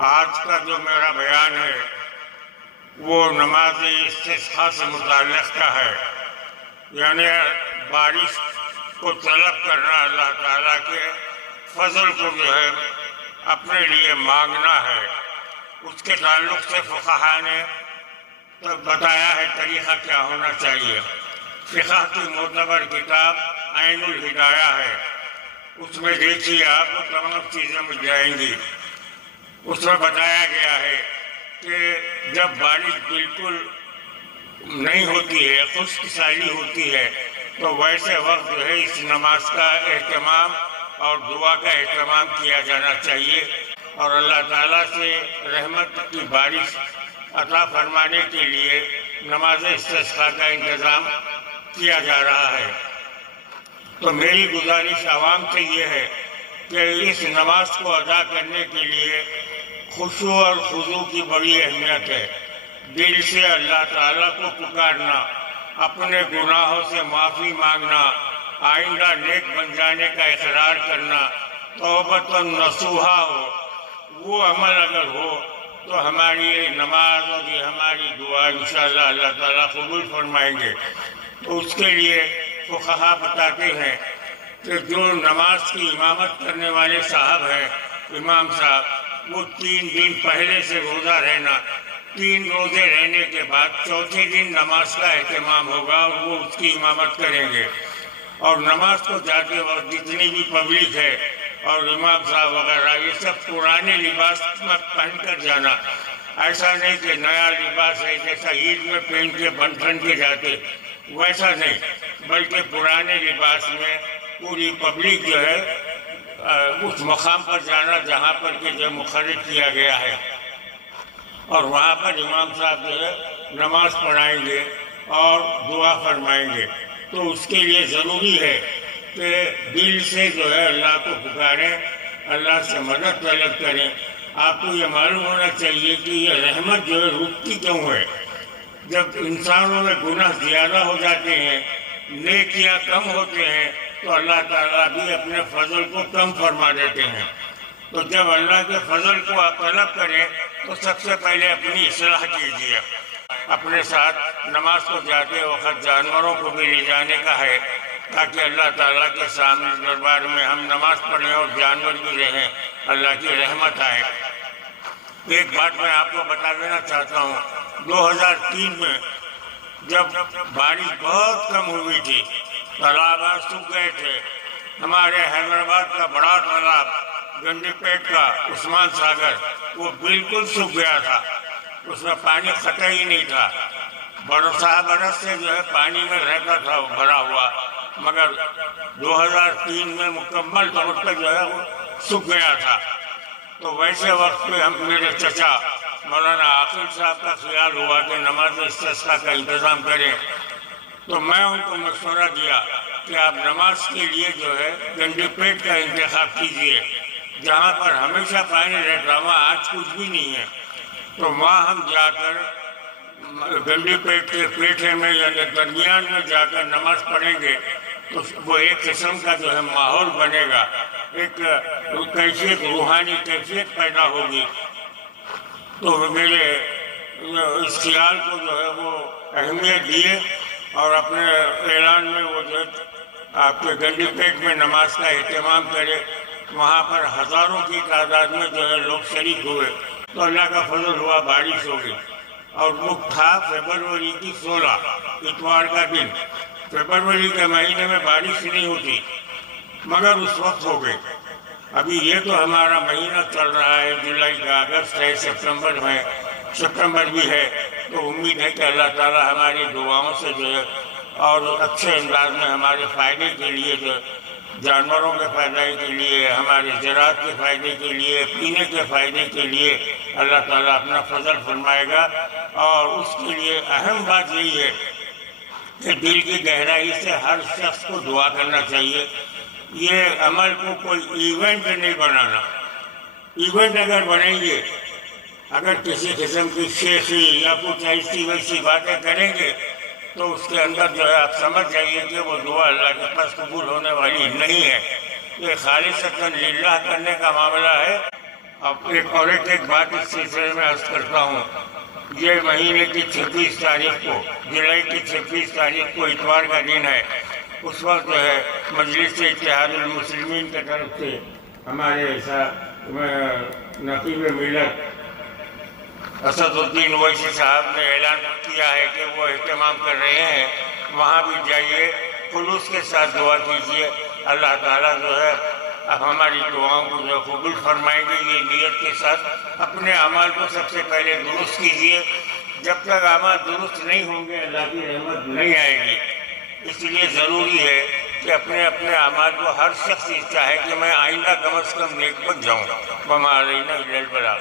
آج کا جو میرا بیان ہے وہ نماز استسقاء سے متعلق کا ہے، یعنی بارش کو طلب کرنا، اللہ تعالیٰ کے فضل کو جو ہے اپنے لیے مانگنا ہے۔ اس کے تعلق سے فقہا نے بتایا ہے طریقہ کیا ہونا چاہیے۔ فقہ کی معتبر کتاب عین الہدایہ ہے، اس میں دیکھیے آپ کو تمام چیزیں مل جائیں گی۔ اس میں بتایا گیا ہے کہ جب بارش بالکل نہیں ہوتی ہے، خشک سالی ہوتی ہے، تو ویسے وقت جو ہے اس نماز کا اہتمام اور دعا کا اہتمام کیا جانا چاہیے، اور اللہ تعالیٰ سے رحمت کی بارش عطا فرمانے کے لیے نماز استسقاء کا انتظام کیا جا رہا ہے۔ تو میری گزارش عوام سے یہ ہے کہ اس نماز کو ادا کرنے کے لیے خشوع اور خضوع کی بڑی اہمیت ہے۔ دل سے اللہ تعالیٰ کو پکارنا، اپنے گناہوں سے معافی مانگنا، آئندہ نیک بن جانے کا اقرار کرنا، توبۃ نصوحا ہو، وہ عمل اگر ہو تو ہماری یہ نماز اور یہ ہماری دعا انشاءاللہ اللہ تعالیٰ قبول فرمائیں گے۔ تو اس کے لیے فقہا بتاتے ہیں کہ جو نماز کی امامت کرنے والے صاحب ہیں، امام صاحب، وہ 3 دن پہلے سے روزہ رہنا، 3 روزے رہنے کے بعد چوتھے دن نماز کا اہتمام ہوگا اور وہ اس کی امامت کریں گے۔ اور نماز کو جاتے وقت جتنی بھی پبلک ہے اور امام صاحب وغیرہ، یہ سب پرانے لباس میں پہن کر جانا، ایسا نہیں کہ نیا لباس ہے جیسا عید میں پہن کے بن ٹھن کے جاتے، ویسا نہیں، بلکہ پرانے لباس میں پوری پبلک جو ہے اس مقام پر جانا جہاں پر کہ جو مقرر کیا گیا ہے، اور وہاں پر امام صاحب جو ہے نماز پڑھائیں گے اور دعا فرمائیں گے۔ تو اس کے لیے ضروری ہے کہ دل سے جو ہے اللہ کو پکاریں، اللہ سے مدد طلب کریں۔ آپ کو یہ معلوم ہونا چاہیے کہ یہ رحمت جو ہے رکتی کیوں ہے؟ جب انسانوں میں گناہ زیادہ ہو جاتے ہیں، نیکیاں کم ہوتے ہیں، تو اللہ تعالیٰ بھی اپنے فضل کو کم فرما دیتے ہیں۔ تو جب اللہ کے فضل کو آپ طلب کریں تو سب سے پہلے اپنی اصلاح کیجیے۔ اپنے ساتھ نماز کو جاتے وقت جانوروں کو بھی لے جانے کا ہے، تاکہ اللہ تعالیٰ کے سامنے دربار میں ہم نماز پڑھیں اور جانور بھی رہیں، اللہ کی رحمت آئے۔ ایک بات میں آپ کو بتا دینا چاہتا ہوں، 2003 میں جب بارش بہت کم ہوئی تھی، تالاب سوکھ گئے تھے، ہمارے حیدرآباد کا بڑا تالاب گنڈی پیٹ کا عثمان ساگر وہ بالکل سوکھ گیا تھا، اس میں پانی قطعی ہی نہیں تھا، برس سے جو ہے پانی میں رہتا تھا وہ بھرا ہوا، مگر 2003 میں مکمل طور پر جو ہے وہ سوکھ گیا تھا۔ تو ویسے وقت میں میرے چچا مولانا عاقل صاحب کا خیال ہوا کہ نماز استسقاء کا انتظام کریں، تو میں ان کو مشورہ دیا کہ آپ نماز کے لیے جو ہے گنڈی پیٹ کا انتخاب کیجیے، جہاں پر ہمیشہ پانی رہتا، وہاں آج کچھ بھی نہیں ہے۔ تو وہاں ہم جا کر گنڈی پیٹ کے پیٹھے میں یعنی درمیان میں جا کر نماز پڑھیں گے تو وہ ایک قسم کا جو ہے ماحول بنے گا، ایک کیفیت، روحانی کیفیت پیدا ہوگی۔ تو میرے اس خیال کو جو ہے وہ اہمیت دیے اور اپنے اعلان میں وہ جو آپ کے گنڈی پیٹ میں نماز کا اہتمام کرے۔ وہاں پر ہزاروں کی تعداد میں جو ہے لوگ شریک ہوئے، تو اللہ کا فضل ہوا، بارش ہو گئی، اور وہ تھا فروری کی 16 اتوار کا دن۔ فروری کے مہینے میں بارش نہیں ہوتی، مگر اس وقت ہو گئی۔ ابھی یہ تو ہمارا مہینہ چل رہا ہے، جولائی کا، اگست ہے، سپتمبر بھی ہے، تو امید ہے کہ اللہ تعالیٰ ہماری دعاؤں سے جو ہے اور اچھے انداز میں ہمارے فائدے کے لیے، جو جانوروں کے فائدے کے لیے، ہمارے زراعت کے فائدے کے لیے، پینے کے فائدے کے لیے اللہ تعالیٰ اپنا فضل فرمائے گا۔ اور اس کے لیے اہم بات یہی ہے کہ دل کی گہرائی سے ہر شخص کو دعا کرنا چاہیے۔ یہ عمل کو کوئی ایونٹ نہیں بنانا۔ ایونٹ اگر بنائیں گے، اگر کسی قسم کی شیخی یا کچھ ایسی ویسی باتیں کریں گے تو اس کے اندر جو ہے آپ سمجھ جائیے کہ وہ دعا اللہ کے پاس قبول ہونے والی نہیں ہے۔ یہ خالصتاً للہ کرنے کا معاملہ ہے، اب ایک بات اس سلسلے میں عرض کرتا ہوں، یہ مہینے کی 26 تاریخ کو، جولائی کی 26 تاریخ کو اتوار کا دن ہے۔ اس وقت جو ہے مجلس اتحاد المسلمین کی طرف سے ہمارے نقیب ملت اسد الدین اویسی صاحب نے اعلان کیا ہے کہ وہ اہتمام کر رہے ہیں، وہاں بھی جائیے، خلوص کے ساتھ دعا کیجیے، اللہ تعالیٰ جو ہے ہماری دعاؤں کو جو قبول فرمائیں گے۔ یہ نیت کے ساتھ اپنے اعمال کو سب سے پہلے درست کیجیے، جب تک اعمال درست نہیں ہوں گے اللہ کی رحمت نہیں آئے گی۔ اس لیے ضروری ہے کہ اپنے اعمال کو ہر شخص چاہے کہ میں آئندہ کم از کم نیک بن جاؤں۔ وما علینا الا البلاغ۔